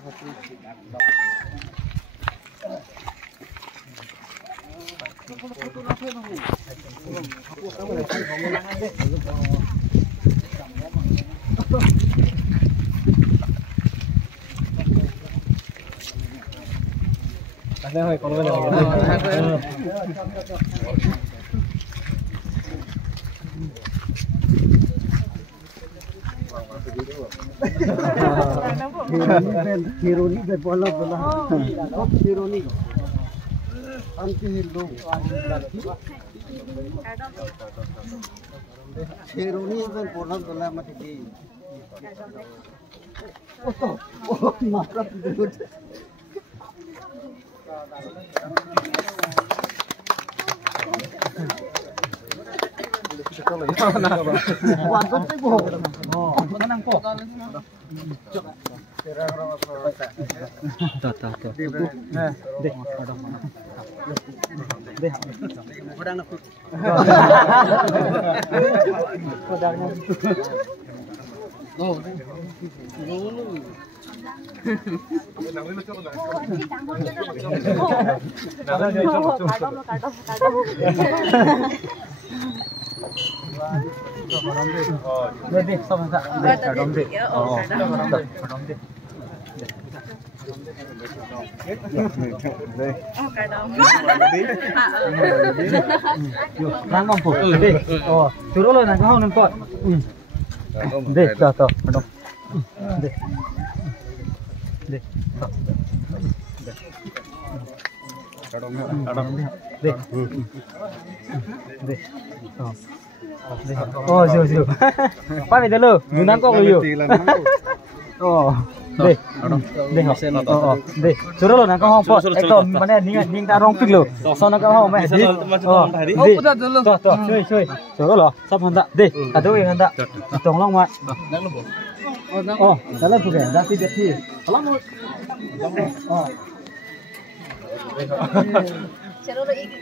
Ada hoi kalau ada. Hironi ben bola bola. Hironi. Anti Hindu. Hironi ben bola bola mati di. Oh, mantap itu. Mantap sih boh. Oh, menang kok. Tuh. Deh, deh. Pedang nak. Pedangnya. Oh. Lebih sama tak? Kadang deh. Oh, kadang deh. Nang mampu. Oh, suruh lo nang kau nampak. Deh, dah, kadang. Deh. Deh. Kadang. Deh. Deh. Oh, siu. Pak dulu, gunang kok lu. Oh, deh. Oh. Deh. Suruh lo nang kau pot. Ekdom mana ning ta rong pik lo. Sono kau hong meh di. Oh, putar dulu. Tuh, cuy. Suruh lo, sap handak. Deh, kado yang handak. Tong long mat. Oh, dalam bukan. Dah tiga ti. Alam. Oh. Suruh lo ini.